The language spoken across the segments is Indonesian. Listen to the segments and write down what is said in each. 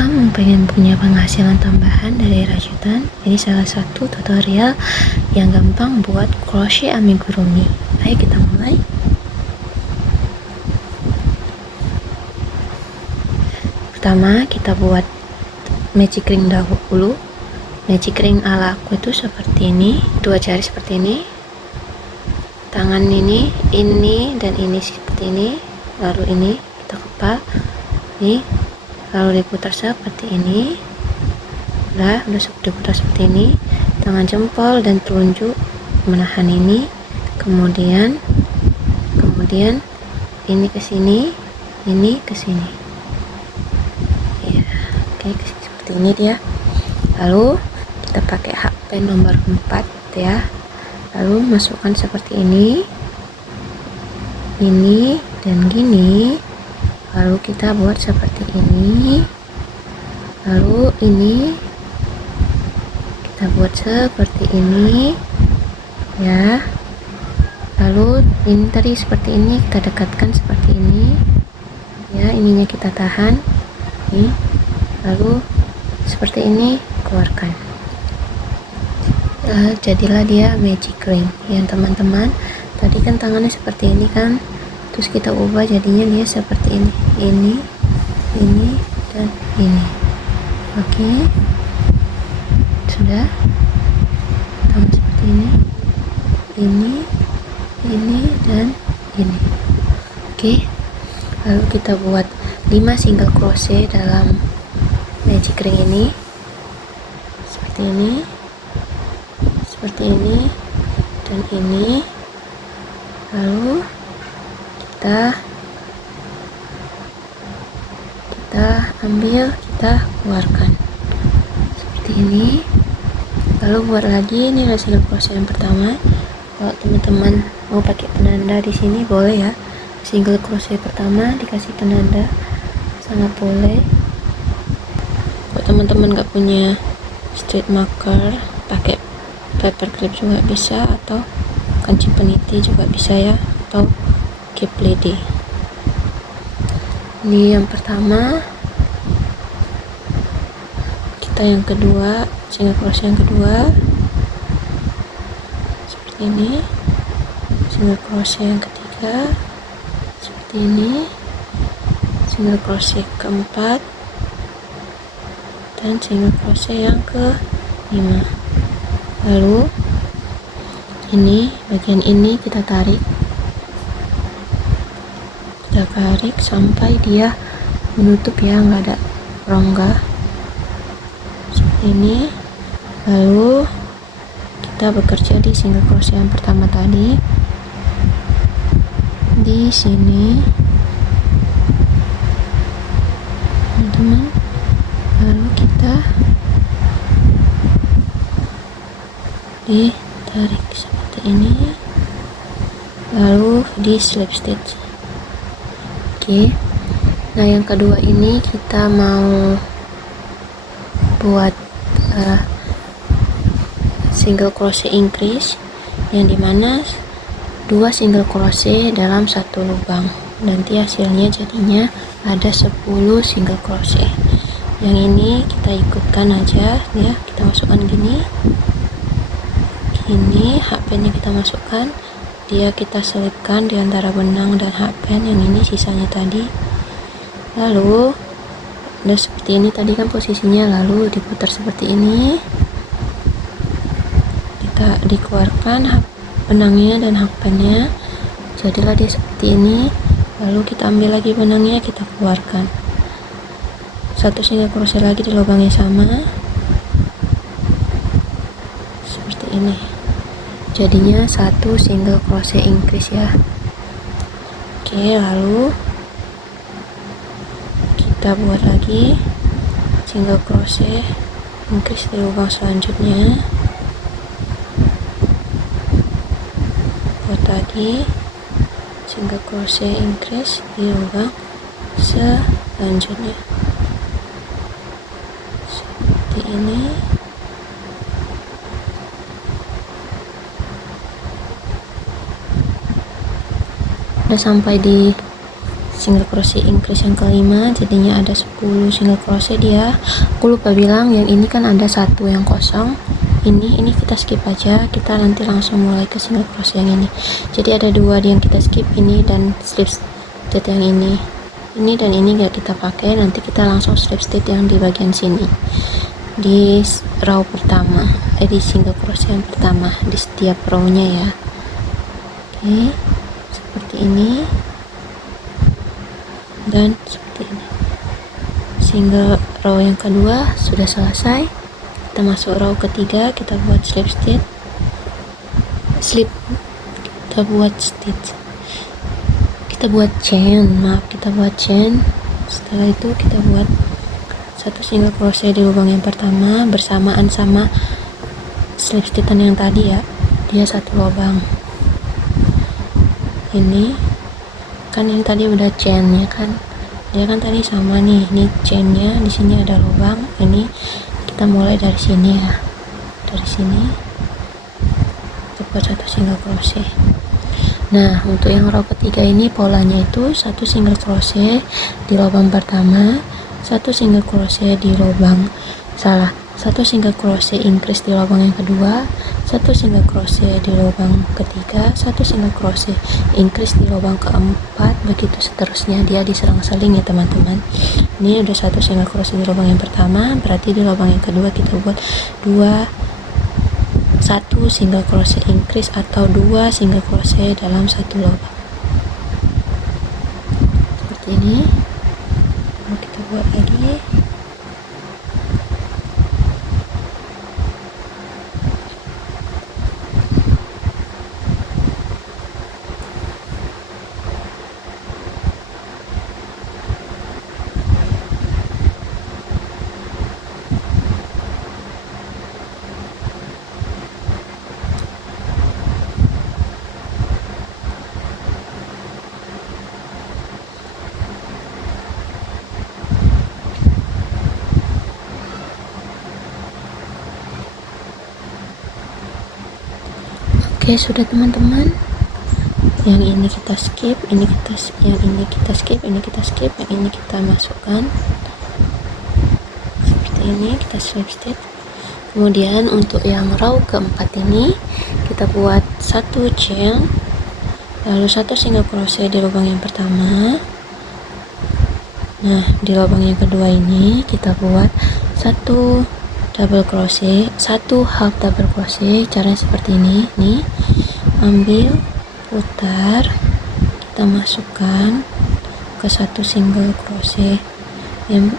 kamu pengen punya penghasilan tambahan dari rajutan, ini salah satu tutorial yang gampang buat crochet amigurumi. Ayo kita mulai. Pertama kita buat magic ring dahulu. Magic ring ala aku itu seperti ini, dua jari seperti ini, tangan ini dan ini seperti ini, lalu ini kita kepal nih, lalu diputar seperti ini. Udah diputar seperti ini, tangan jempol dan telunjuk menahan ini, kemudian ini ke sini, ini ke sini ya. Oke, seperti ini dia. Lalu kita pakai hak pen nomor 4 ya, lalu masukkan seperti ini dan gini, lalu kita buat seperti ini, lalu ini kita buat seperti ini ya, lalu ini tadi seperti ini kita dekatkan seperti ini ya, ininya kita tahan nih, lalu seperti ini keluarkan. Jadilah dia magic ring ya teman-teman. Tadi kan tangannya seperti ini kan, terus kita ubah jadinya dia seperti ini dan ini. Oke, sudah. Tangan seperti ini dan ini. Oke, lalu kita buat 5 single crochet dalam magic ring ini, seperti ini dan ini. Lalu kita ambil, kita keluarkan seperti ini. Lalu buat lagi, ini adalah single crochet yang pertama. Kalau teman-teman mau pakai penanda di sini boleh ya, single crochet pertama dikasih penanda, sangat boleh. Kalau teman-teman gak punya straight marker, pakai paper clip juga bisa, atau kancing peniti juga bisa ya, atau keep lady. Ini yang pertama. Kita yang kedua, single crochet yang kedua seperti ini, single crochet yang ketiga seperti ini, single crochet keempat, dan single crochet yang ke-5. Lalu ini bagian ini kita tarik sampai dia menutup ya, nggak ada rongga seperti ini. Lalu kita bekerja di single crochet yang pertama tadi di sini teman-teman. Lalu kita ditarik seperti ini, lalu di slip stitch. Oke, nah yang kedua ini kita mau buat single crochet increase, yang dimana 2 single crochet dalam satu lubang, nanti hasilnya jadinya ada 10 single crochet. Yang ini kita ikutkan aja ya, kita masukkan gini, hakpennya kita masukkan, dia kita selipkan di antara benang dan hakpen yang ini sisanya tadi. Lalu udah seperti ini tadi kan posisinya, lalu diputar seperti ini, kita dikeluarkan benangnya dan hakpennya, jadilah dia seperti ini. Lalu kita ambil lagi benangnya, kita keluarkan, satu single crochet lagi di lubang yang sama seperti ini, jadinya 1 single crochet increase ya. Oke, lalu kita buat lagi single crochet increase di lubang selanjutnya, buat lagi single crochet increase di lubang selanjutnya seperti ini. Udah sampai di single crochet increase yang kelima, jadinya ada 10 single crochet dia. Aku lupa bilang yang ini kan ada satu yang kosong, ini kita skip aja, kita nanti langsung mulai ke single crochet yang ini. Jadi ada dua yang kita skip, ini dan slip stitch yang ini dan ini gak kita pakai, nanti kita langsung slip stitch yang di bagian sini di row pertama, di single crochet yang pertama di setiap row-nya ya. Oke, seperti ini dan seperti ini. Single row yang kedua sudah selesai, kita masuk row ketiga, kita buat slip stitch, kita buat stitch, kita buat chain. Setelah itu kita buat satu single crochet di lubang yang pertama bersamaan sama slip stitch yang tadi ya, dia satu lubang. Ini kan ini tadi udah chainnya kan, dia kan tadi sama nih, ini chainnya di sini ada lubang, ini kita mulai dari sini ya, dari sini kita buat satu single crochet. Nah, untuk yang row ketiga ini polanya itu satu single crochet di lubang pertama, satu single crochet di lubang satu single crochet increase di lubang yang kedua, satu single crochet di lubang ketiga, satu single crochet increase di lubang keempat, begitu seterusnya, dia diselang-seling ya teman-teman. Ini udah satu single crochet di lubang yang pertama, berarti di lubang yang kedua kita buat satu single crochet increase atau 2 single crochet dalam satu lubang seperti ini. Lalu kita buat lagi. Oke, sudah teman-teman. Yang ini kita skip, yang ini kita skip, yang ini kita masukkan. Seperti ini kita slip stitch. Kemudian untuk yang row keempat ini kita buat satu chain, lalu satu single crochet di lubang yang pertama. Nah, di lubang yang kedua ini kita buat satu double crochet, satu half double crochet. Caranya seperti ini nih, ambil, putar, kita masukkan ke satu single crochet yang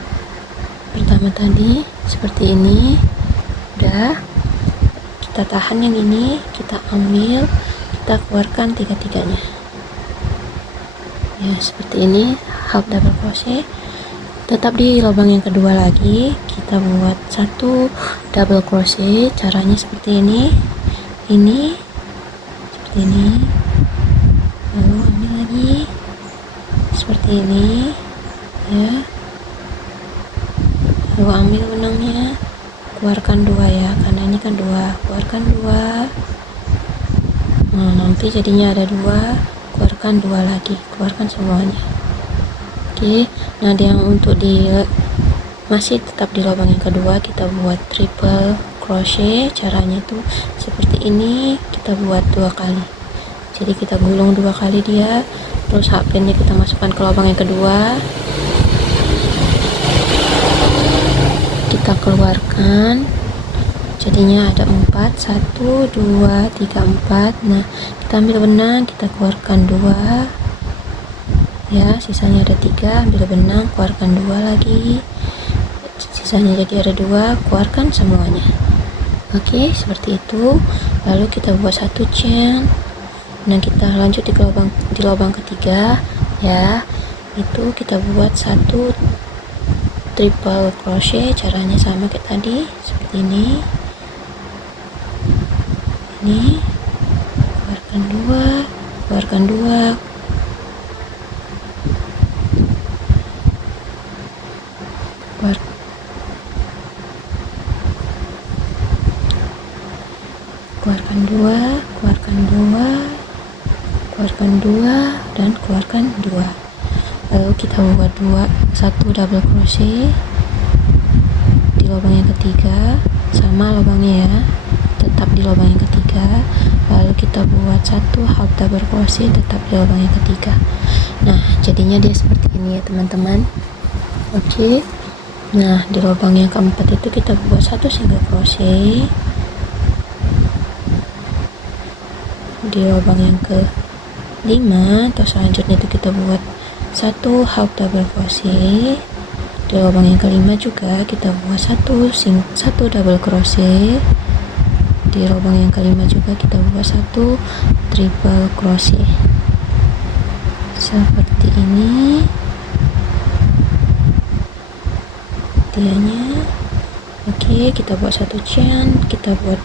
pertama tadi seperti ini. Udah, kita tahan yang ini, kita ambil, kita keluarkan tiga-tiganya ya, seperti ini, half double crochet. Tetap di lubang yang kedua lagi kita buat satu double crochet. Caranya seperti ini seperti ini, lalu ambil lagi seperti ini ya, lalu ambil benangnya, keluarkan dua ya, karena ini kan dua, keluarkan dua. Nah, nanti jadinya ada dua, keluarkan dua lagi, keluarkan semuanya. Oke, nah yang untuk masih tetap di lubang yang kedua kita buat triple crochet. Caranya itu seperti ini, kita buat 2 kali, jadi kita gulung 2 kali dia, terus hakpinnya kita masukkan ke lubang yang kedua, kita keluarkan, jadinya ada 4, 1, 2, 3, 4. Nah, kita ambil benang, kita keluarkan 2 ya, sisanya ada 3, ambil benang, keluarkan 2 lagi, sisanya jadi ada 2, keluarkan semuanya. Oke, seperti itu. Lalu kita buat satu chain. Nah, kita lanjut di lubang ketiga ya, itu kita buat satu triple crochet. Caranya sama kayak tadi, seperti ini, keluarkan 2, keluarkan 2, keluarkan 2, keluarkan 2, keluarkan 2, dan keluarkan 2. lalu kita buat satu double crochet di lubang yang ketiga, sama lubangnya ya, tetap di lubang yang ketiga, lalu kita buat satu half double crochet tetap di lubang yang ketiga. Nah, jadinya dia seperti ini ya teman-teman. Oke. Nah, di lubang yang keempat itu kita buat satu single crochet. Di lubang yang ke-5 atau selanjutnya itu kita buat satu half double crochet. Di lubang yang ke-5 juga kita buat satu double crochet. Di lubang yang ke-5 juga kita buat satu triple crochet seperti ini dianya. Oke, kita buat satu chain, kita buat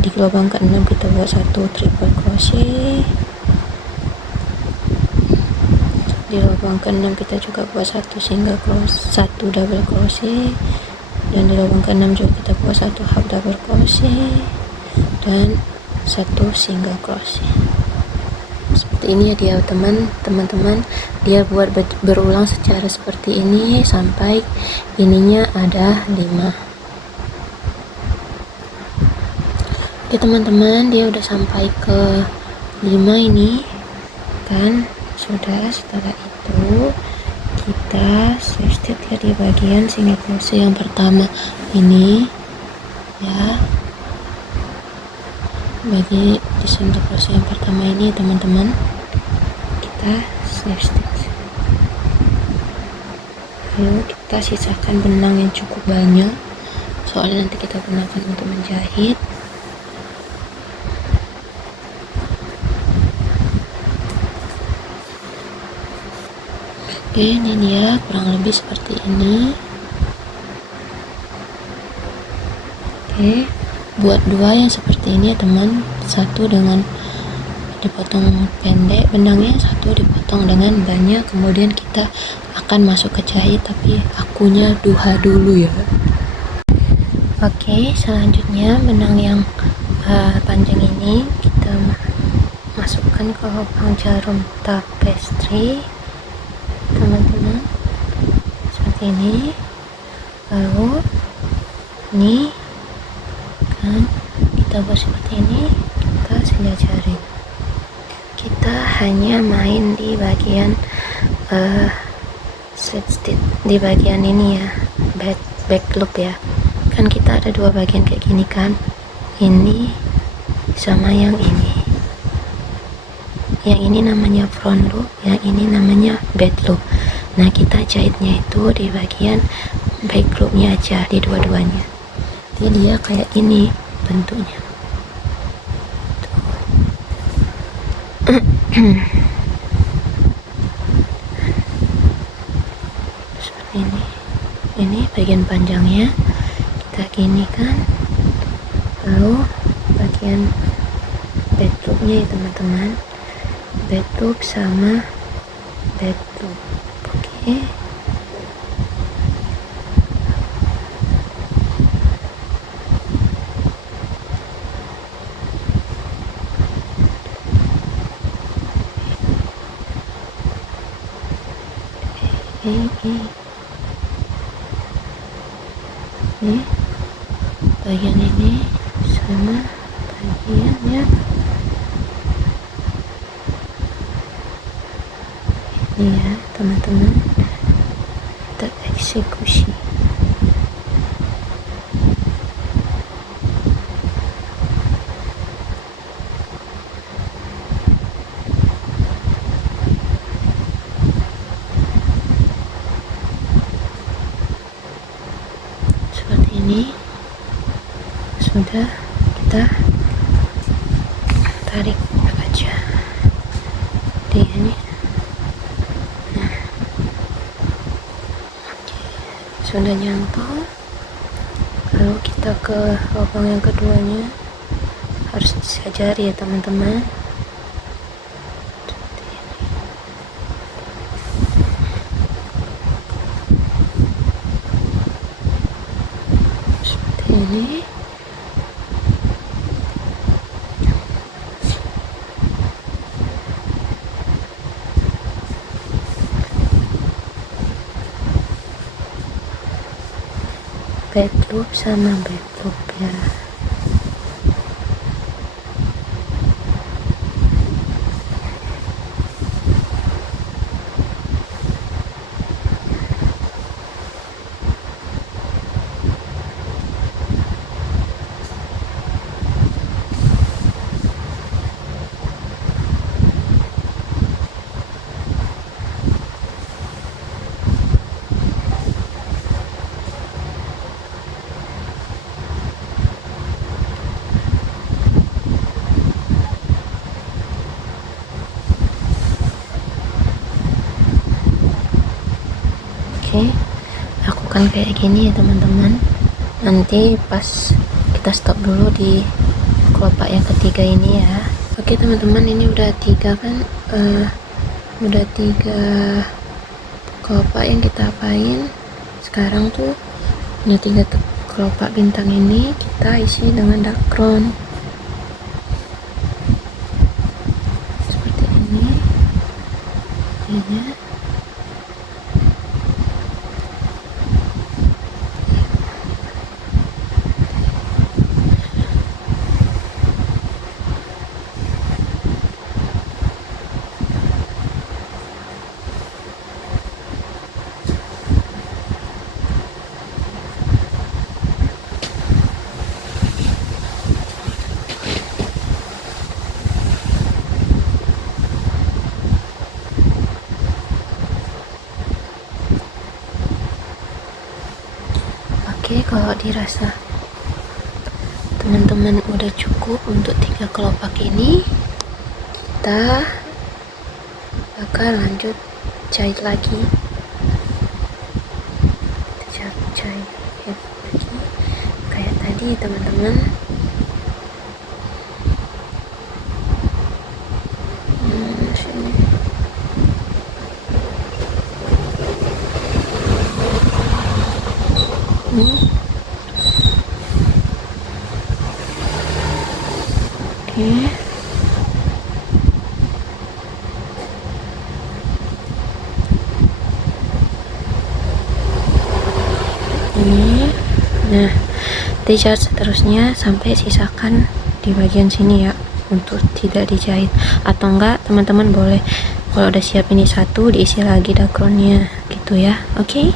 di lubang ke-6 kita buat satu triple crochet. Di lubang ke-6 kita juga buat satu single crochet, satu double crochet, dan di lubang ke-6 juga kita buat satu half double crochet dan satu single crochet. Seperti ini ya dia teman-teman, dia buat berulang secara seperti ini sampai ininya ada 5. Oke teman-teman, dia udah sampai ke 5 ini kan. Sudah, setelah itu kita slip stitch ya di bagian single crochet yang pertama ini ya, bagi di single crochet yang pertama ini teman-teman, kita slip stitch. Lalu kita sisakan benang yang cukup banyak, soalnya nanti kita gunakan untuk menjahit. Oke, ini dia kurang lebih seperti ini. Oke, buat dua yang seperti ini ya teman, satu dengan dipotong pendek benangnya, satu dipotong dengan banyak, kemudian kita akan masuk ke jahit, tapi akunya duha dulu ya. Oke, selanjutnya benang yang panjang ini kita masukkan ke lubang jarum tapestry teman-teman, seperti ini. Lalu ini kan kita buat seperti ini, kita senjajarin. Kita hanya main di bagian slip stitch di bagian ini ya, back loop ya. Kan kita ada dua bagian kayak gini kan, ini sama yang ini. Yang ini namanya front loop, yang ini namanya back loop. Nah, kita jahitnya itu di bagian back loopnya aja, di dua-duanya. Jadi dia kayak ini bentuknya. Seperti ini. Ini bagian panjangnya kita gini kan. Lalu bagian back loopnya ya teman-teman, back loop sama back loop. Oke. Ini bagian ini sama bagiannya ini ya teman-teman, tereksekusi. Ini sudah, kita tarik aja di ini. Nah, oke, sudah nyantol. Lalu kita ke lubang yang keduanya, harus disajari ya teman-teman. Ini bed loop sama bed loop ya. Oke, lakukan kayak gini ya teman-teman. Nanti pas kita stop dulu di kelopak yang ketiga ini ya. Oke teman-teman, ini udah 3 kan, udah 3 kelopak yang kita apain. Sekarang tuh ini 3 kelopak bintang ini kita isi dengan dakron seperti ini ya. Oke, kalau dirasa teman-teman udah cukup untuk 3 kelopak ini, kita bakal lanjut jahit lagi. Kita jahit lagi kayak tadi teman-teman. Sini. Oke. Ini. Nah, dijahit seterusnya sampai sisakan di bagian sini ya, untuk tidak dijahit. Atau enggak, teman-teman boleh kalau udah siap ini satu diisi lagi dakronnya gitu ya. Oke.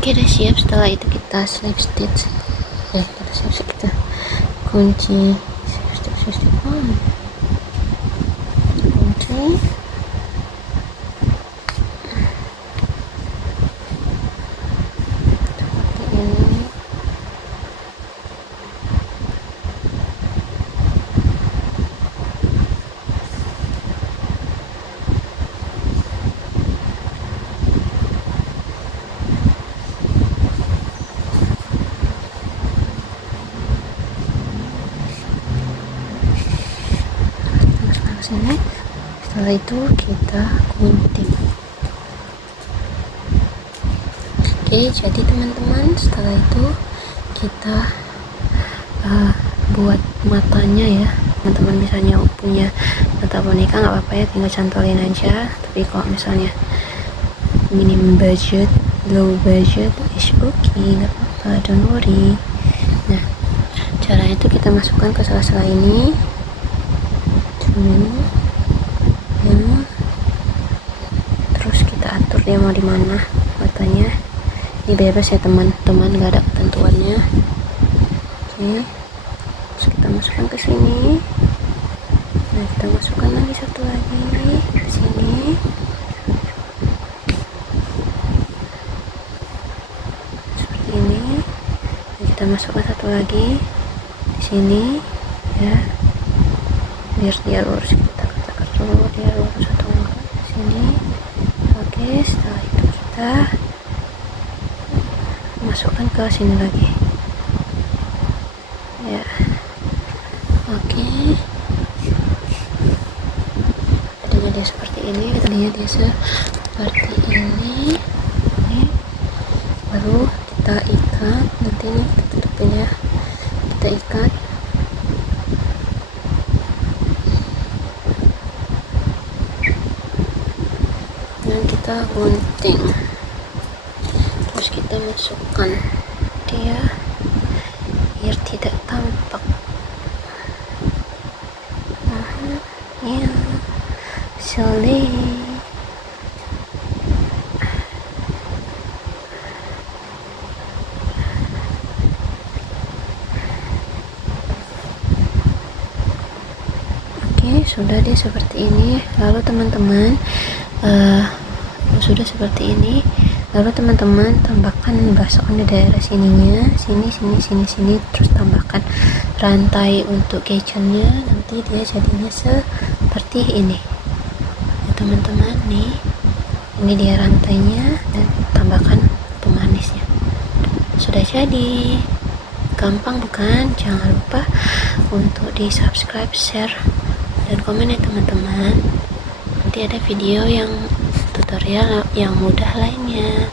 Oke, udah siap. Setelah itu kita slip stitch ya, kita siap kita kunci slip stitch kunci seperti ini. Sini. Setelah itu kita gunting. Oke, jadi teman-teman, setelah itu kita buat matanya ya. Teman-teman misalnya punya mata boneka nggak apa-apa ya, tinggal cantolin aja. Tapi kalau misalnya minim budget, low budget, is okay, nggak apa-apa, don't worry. Nah, caranya itu kita masukkan ke sela-sela ini. Ya. Terus kita atur dia mau di mana matanya. Ini bebas ya teman-teman, nggak ada ketentuannya. Oke, terus kita masukkan ke sini. Nah, kita masukkan lagi satu lagi ke sini. kita masukkan satu lagi di sini ya, biar dia lurus. Kita katakan dulu dia lurus atau enggak di sini. Oke, setelah itu kita masukkan ke sini lagi ya. Oke, jadinya dia seperti ini. Jadinya dia seperti ini. Baru kita ikat, nanti ini kita tutupin ya, kita ikat. Dan kita gunting, terus kita masukkan dia biar tidak tampak ya, sulit. Oke, sudah dia seperti ini. Lalu teman-teman sudah seperti ini. Lalu teman-teman tambahkan basokkan di daerah sininya, sini, terus tambahkan rantai untuk kecapnya. Nanti dia jadinya seperti ini ya teman-teman. Nih, ini dia rantainya, dan tambahkan pemanisnya. Sudah jadi. Gampang bukan? Jangan lupa untuk di subscribe, share, dan komen ya teman-teman. Nanti ada video yang tutorial yang mudah lainnya.